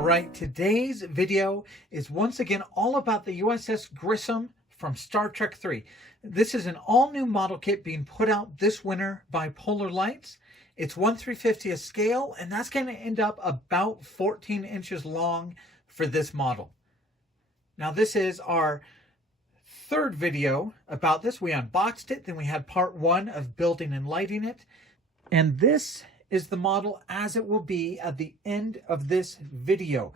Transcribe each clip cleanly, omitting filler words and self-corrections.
All right, today's video is once again all about the USS Grissom from Star Trek 3. This is an all-new model kit being put out this winter by Polar Lights. It's 1/350th scale, and that's going to end up about 14 inches long for this model. Now, this is our third video about this. We unboxed it, then we had part one of building and lighting it. And this is the model as it will be at the end of this video.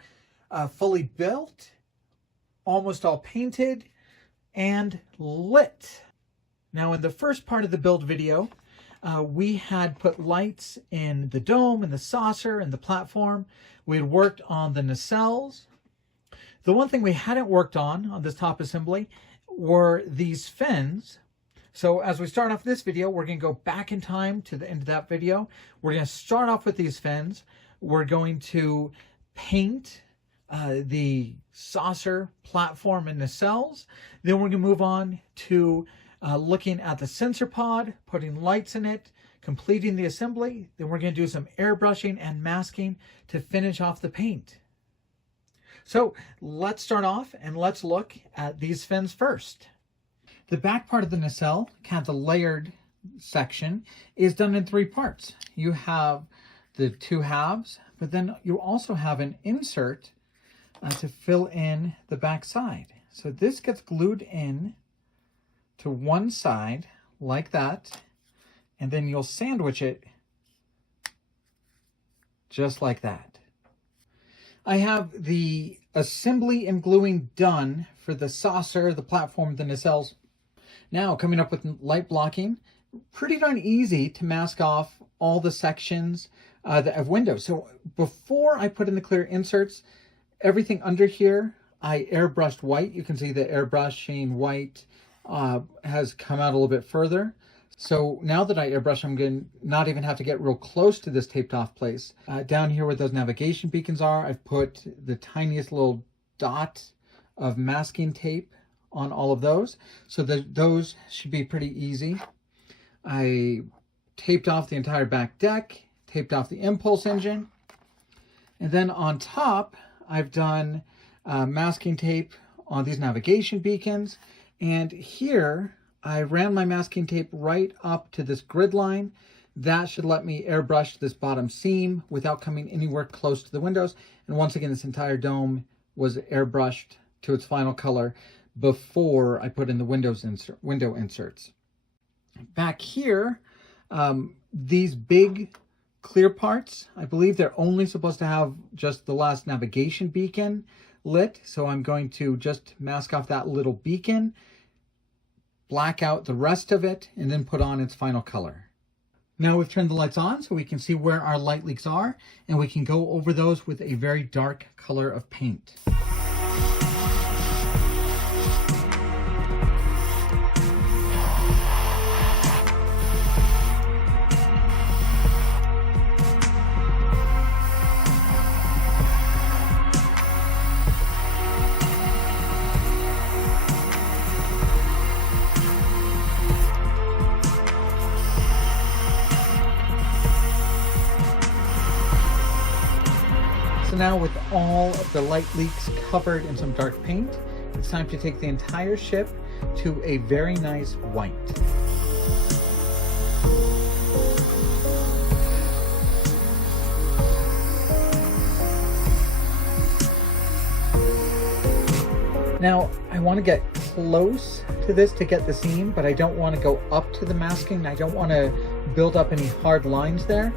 Fully built, almost all painted, and lit. Now, in the first part of the build video, we had put lights in the dome and the saucer and the platform. We had worked on the nacelles. The one thing we hadn't worked on this top assembly were these fins. So as we start off this video, we're going to go back in time to the end of that video. We're going to start off with these fins. We're going to paint the saucer, platform, and nacelles. Then we're going to move on to looking at the sensor pod, putting lights in it, completing the assembly. Then we're going to do some airbrushing and masking to finish off the paint. So let's start off and let's look at these fins first. The back part of the nacelle, kind of the layered section, is done in three parts. You have the two halves, but then you also have an insert to fill in the back side. So this gets glued in to one side like that, and then you'll sandwich it just like that. I have the assembly and gluing done for the saucer, the platform, the nacelles. Now, coming up with light blocking, pretty darn easy to mask off all the sections that have windows. So before I put in the clear inserts, everything under here, I airbrushed white. You can see the airbrushing white has come out a little bit further. So now that I airbrush, I'm going to not even have to get real close to this taped off place. Down here where those navigation beacons are, I've put the tiniest little dot of masking tape on all of those. So those should be pretty easy. I taped off the entire back deck, taped off the impulse engine. And then on top, I've done masking tape on these navigation beacons. And here, I ran my masking tape right up to this grid line. That should let me airbrush this bottom seam without coming anywhere close to the windows. And once again, this entire dome was airbrushed to its final color before I put in the window inserts. Back here, these big clear parts, I believe they're only supposed to have just the last navigation beacon lit. So I'm going to just mask off that little beacon, black out the rest of it, and then put on its final color. Now we've turned the lights on so we can see where our light leaks are, and we can go over those with a very dark color of paint. So now with all of the light leaks covered in some dark paint, it's time to take the entire ship to a very nice white. Now, I want to get close to this to get the seam, but I don't want to go up to the masking. I don't want to build up any hard lines there.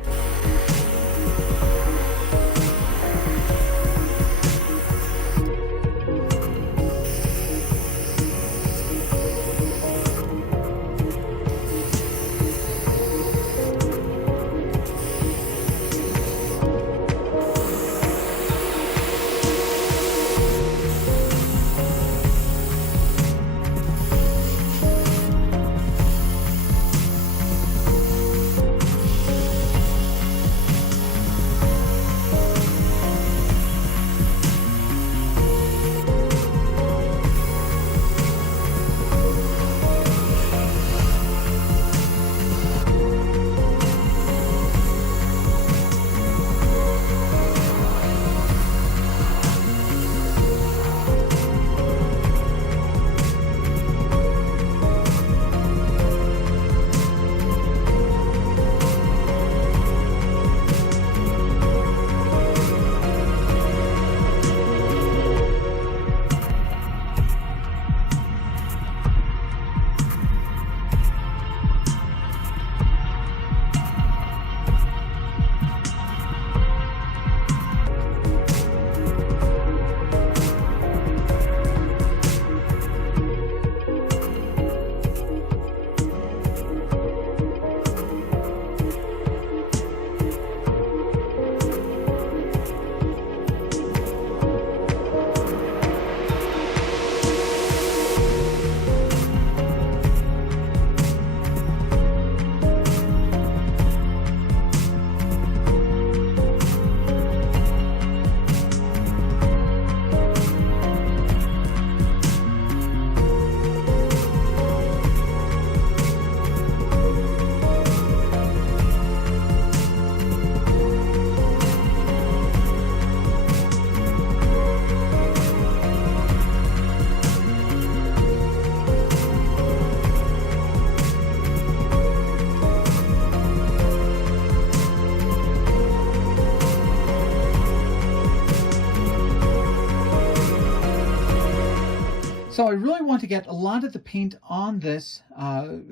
So I really want to get a lot of the paint on this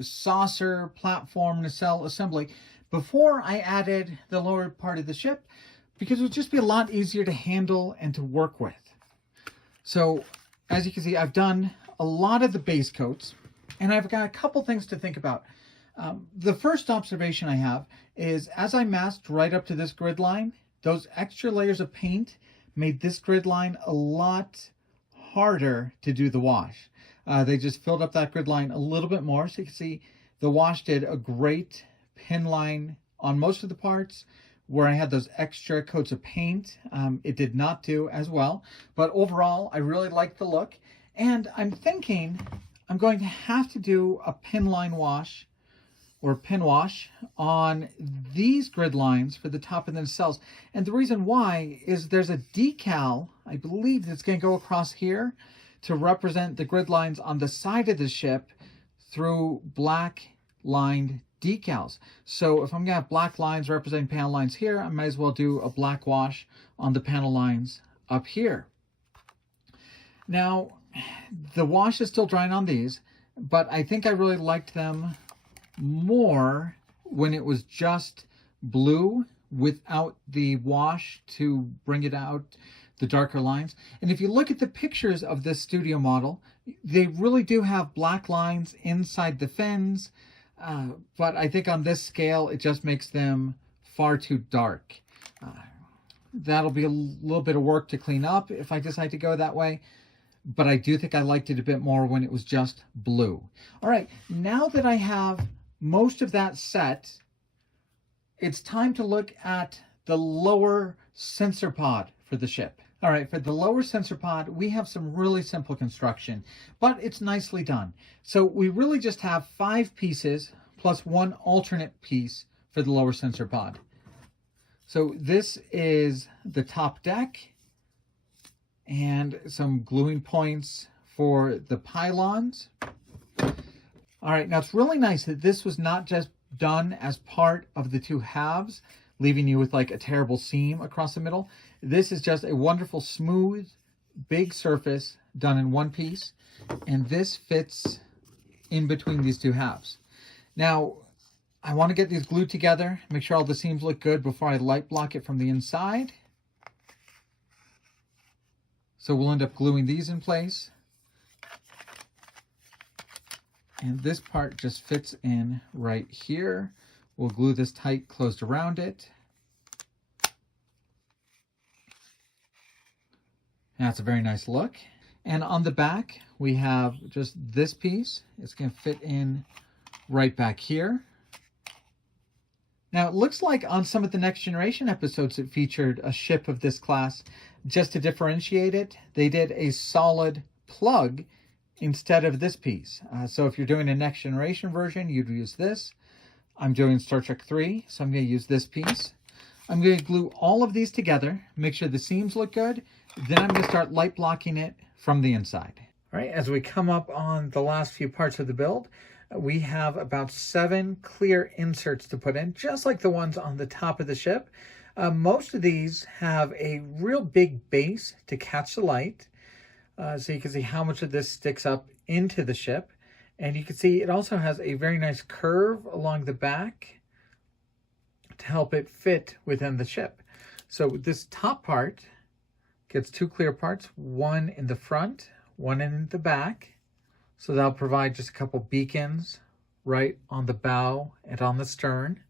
saucer, platform, nacelle assembly before I added the lower part of the ship, because it would just be a lot easier to handle and to work with. So as you can see, I've done a lot of the base coats, and I've got a couple things to think about. The first observation I have is, as I masked right up to this grid line, those extra layers of paint made this grid line a lot harder to do the wash. They just filled up that grid line a little bit more. So you can see the wash did a great pin line on most of the parts. Where I had those extra coats of paint, it did not do as well. But overall, I really like the look. And I'm thinking I'm going to have to do a pin line wash or pin wash on these grid lines for the top of the nacelles. And the reason why is there's a decal, I believe, that's going to go across here to represent the grid lines on the side of the ship through black lined decals. So if I'm going to have black lines representing panel lines here, I might as well do a black wash on the panel lines up here. Now, the wash is still drying on these, but I think I really liked them more when it was just blue without the wash to bring it out, the darker lines. And if you look at the pictures of this studio model, they really do have black lines inside the fins. But I think on this scale, it just makes them far too dark. That'll be a little bit of work to clean up if I decide to go that way. But I do think I liked it a bit more when it was just blue. All right, now that I have most of that set, it's time to look at the lower sensor pod for the ship. All right, for the lower sensor pod, we have some really simple construction, but it's nicely done. So we really just have 5 pieces plus 1 alternate piece for the lower sensor pod. So this is the top deck and some gluing points for the pylons. All right, now it's really nice that this was not just done as part of the 2 halves, leaving you with like a terrible seam across the middle. This is just a wonderful, smooth, big surface done in one piece, and this fits in between these 2 halves. Now, I want to get these glued together, make sure all the seams look good before I light block it from the inside. So we'll end up gluing these in place. And this part just fits in right here. We'll glue this tight closed around it. That's a very nice look. And on the back, we have just this piece. It's going to fit in right back here. Now, it looks like on some of the Next Generation episodes it featured a ship of this class. Just to differentiate it, they did a solid plug instead of this piece. So if you're doing a Next Generation version, you'd use this. I'm doing Star Trek 3, so I'm going to use this piece. I'm going to glue all of these together, make sure the seams look good. Then I'm going to start light blocking it from the inside. All right, as we come up on the last few parts of the build, we have about 7 clear inserts to put in, just like the ones on the top of the ship. Most of these have a real big base to catch the light. So you can see how much of this sticks up into the ship. And you can see it also has a very nice curve along the back to help it fit within the ship. So this top part gets 2 clear parts, one in the front, one in the back. So that'll provide just a couple beacons right on the bow and on the stern.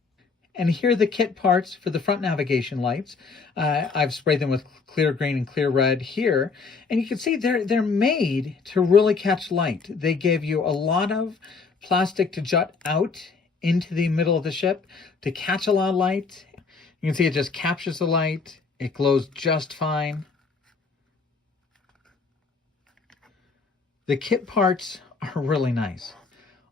And here are the kit parts for the front navigation lights. I've sprayed them with clear green and clear red here. And you can see they're made to really catch light. They give you a lot of plastic to jut out into the middle of the ship to catch a lot of light. You can see it just captures the light. It glows just fine. The kit parts are really nice.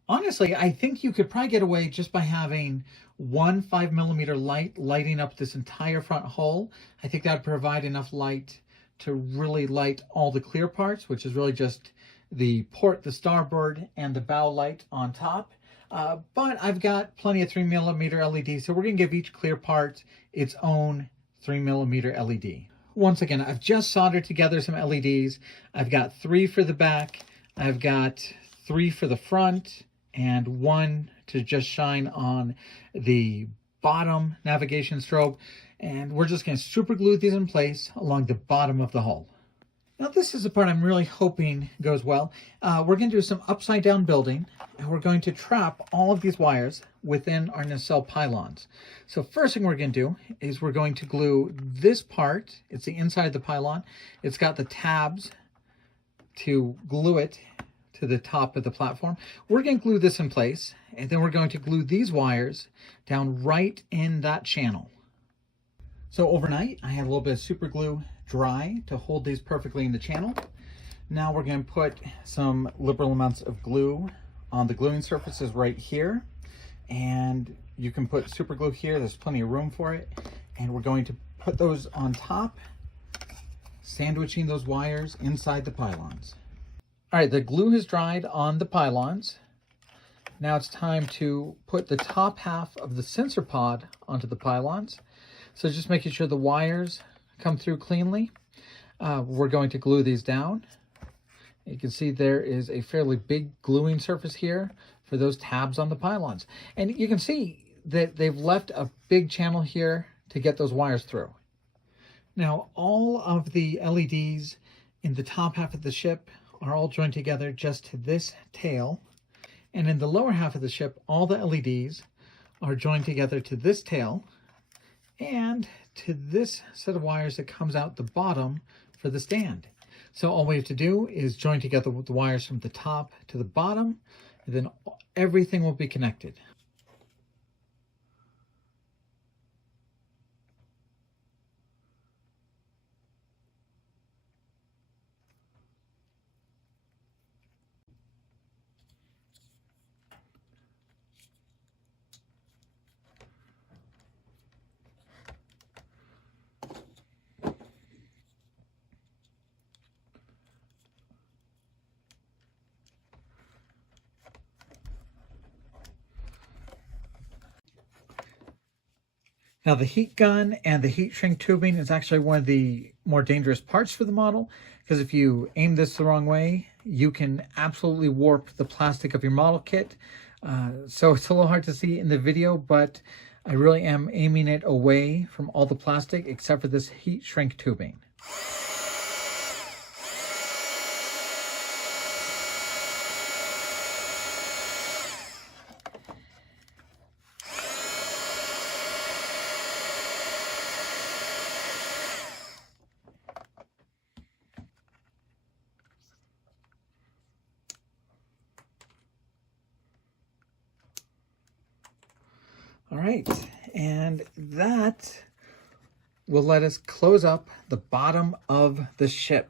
Honestly, I think you could probably get away just by having one 5mm light lighting up this entire front hull. I think that would provide enough light to really light all the clear parts, which is really just the port, the starboard, and the bow light on top. But I've got plenty of 3mm LEDs, so we're going to give each clear part its own 3mm LED. Once again, I've just soldered together some LEDs. I've got 3 for the back. I've got 3 for the front and 1 to just shine on the bottom navigation strobe. And we're just going to super glue these in place along the bottom of the hull. Now this is the part I'm really hoping goes well. We're going to do some upside down building, and we're going to trap all of these wires within our nacelle pylons. So first thing we're going to do is we're going to glue this part. It's the inside of the pylon. It's got the tabs to glue it to the top of the platform. We're going to glue this in place, and then we're going to glue these wires down right in that channel. So overnight, I had a little bit of super glue dry to hold these perfectly in the channel. Now we're going to put some liberal amounts of glue on the gluing surfaces right here. And you can put super glue here, there's plenty of room for it. And we're going to put those on top, sandwiching those wires inside the pylons. All right, the glue has dried on the pylons. Now it's time to put the top half of the sensor pod onto the pylons. So just making sure the wires come through cleanly. We're going to glue these down. You can see there is a fairly big gluing surface here for those tabs on the pylons. And you can see that they've left a big channel here to get those wires through. Now, all of the LEDs in the top half of the ship are all joined together just to this tail. And in the lower half of the ship, all the LEDs are joined together to this tail and to this set of wires that comes out the bottom for the stand. So all we have to do is join together with the wires from the top to the bottom, and then everything will be connected. Now the heat gun and the heat shrink tubing is actually one of the more dangerous parts for the model, because if you aim this the wrong way, you can absolutely warp the plastic of your model kit. So it's a little hard to see in the video, but I really am aiming it away from all the plastic except for this heat shrink tubing. All right, and that will let us close up the bottom of the ship.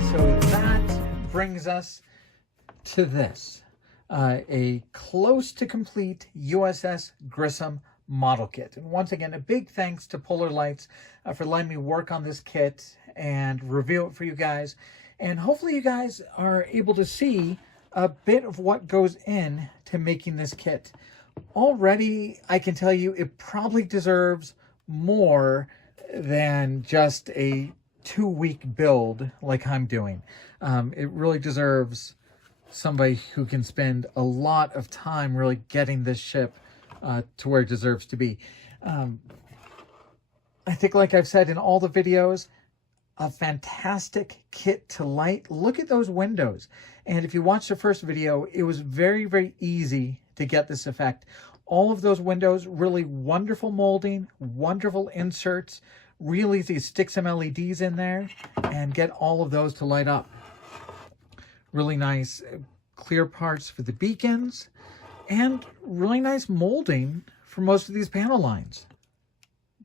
And so that brings us to this, a close to complete USS Grissom model kit. And once again, a big thanks to Polar Lights for letting me work on this kit and review it for you guys. And hopefully you guys are able to see a bit of what goes in to making this kit. Already, I can tell you it probably deserves more than just a 2-week build like I'm doing. It really deserves somebody who can spend a lot of time really getting this ship to where it deserves to be. I think, like I've said in all the videos, a fantastic kit to light. Look at those windows. And if you watched the first video, it was very, very easy to get this effect. All of those windows, really wonderful molding, wonderful inserts, real easy to stick some LEDs in there and get all of those to light up. Really nice clear parts for the beacons and really nice molding for most of these panel lines.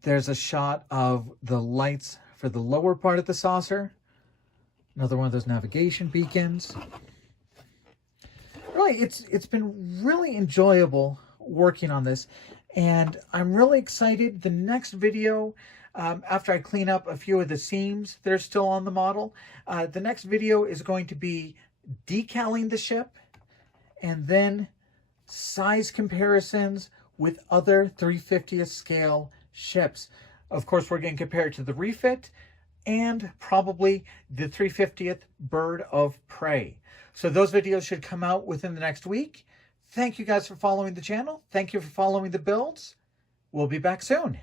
There's a shot of the lights for the lower part of the saucer. Another one of those navigation beacons. Really, it's been really enjoyable working on this, and I'm really excited. The next video, after I clean up a few of the seams that are still on the model, the next video is going to be decaling the ship and then size comparisons with other 350th scale ships. Of course, we're going to compare it to the refit and probably the 350th Bird of Prey. So those videos should come out within the next week. Thank you guys for following the channel. Thank you for following the builds. We'll be back soon.